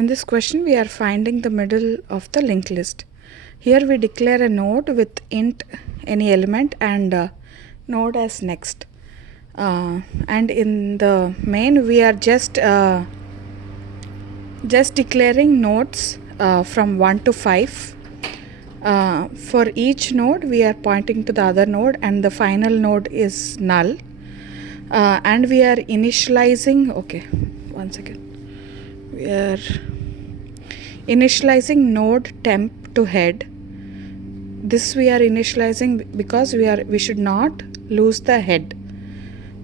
In this question, we are finding the middle of the linked list. Here we declare a node with int any element and node as next. And in the main, we are just declaring nodes from 1 to 5. For each node, we are pointing to the other node, and the final node is null. And we are initializing. Okay, one second. We are initializing node temp to head. This we are initializing because we should not lose the head.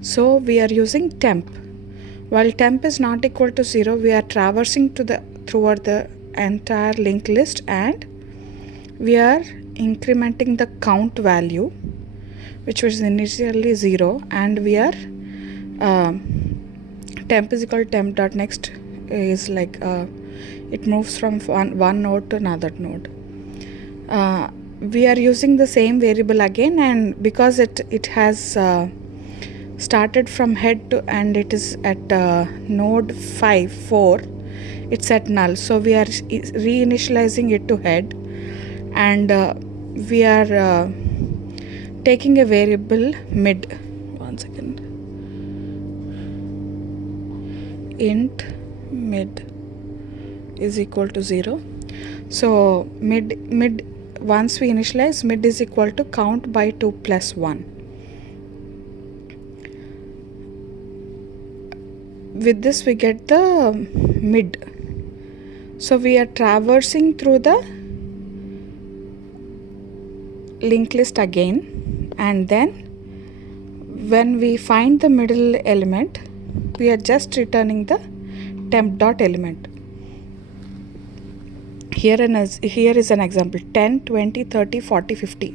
So we are using temp. While temp is not equal to 0, we are traversing throughout the entire linked list, and we are incrementing the count value, which was initially 0, and we are temp is equal to temp dot next is like it moves from one node to another node. We are using the same variable again, and because it has started from head to, and it is at node 4, it's at null, so we are reinitializing it to head, and we are taking a variable mid. One second. Int mid is equal to 0. So mid once we initialize, mid is equal to count by 2 plus 1. With this we get the mid. So we are traversing through the linked list again, and then when we find the middle element, we are just returning the temp dot element. Here is an example: 10, 20, 30, 40, 50.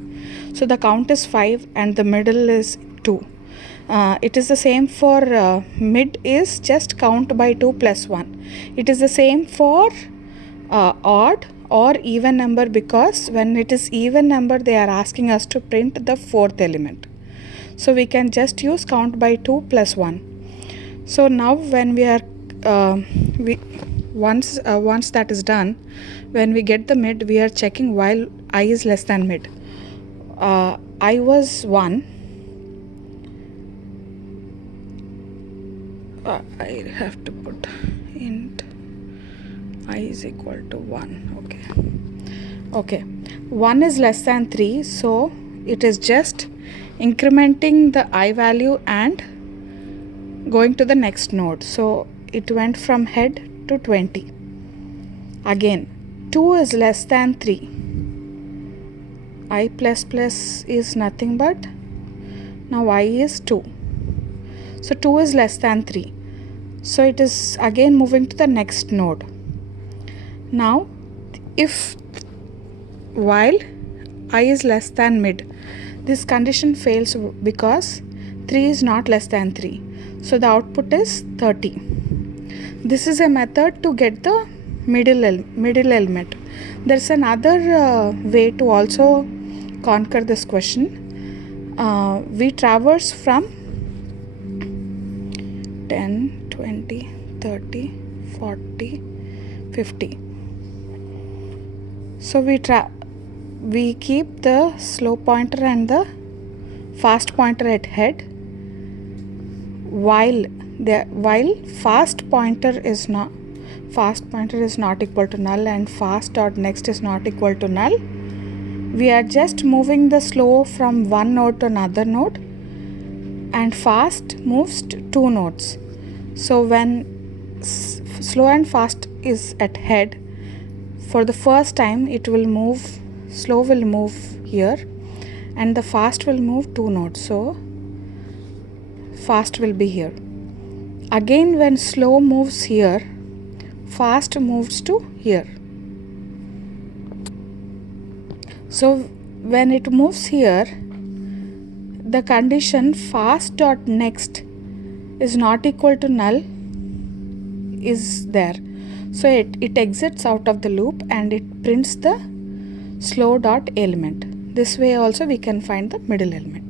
So the count is 5 and the middle is 2. It is the same for mid is just count by 2 plus 1. It is the same for odd or even number, because when it is even number, they are asking us to print the fourth element. So we can just use count by 2 plus 1. So now when we are once that is done, when we get the mid, we are checking while I is less than mid. I was 1. I have to put int I is equal to 1. Okay, 1 is less than 3, so it is just incrementing the I value and going to the next node. So it went from head to 20. Again, 2 is less than 3. I plus plus is nothing but now I is 2. So 2 is less than 3. So it is again moving to the next node. Now if while I is less than mid, this condition fails because 3 is not less than 3. So the output is 30. This is a method to get the middle element. There's another way to also conquer this question. We traverse from 10, 20, 30, 40, 50. So we keep the slow pointer and the fast pointer at head, while fast pointer is not equal to null and fast dot next is not equal to null. We are just moving the slow from one node to another node, and fast moves to 2 nodes. So when slow and fast is at head, for the first time slow will move here and the fast will move 2 nodes. So fast will be here. Again, when slow moves here, fast moves to here. So when it moves here, the condition fast dot next is not equal to null is there. So it exits out of the loop and it prints the slow dot element. This way also we can find the middle element.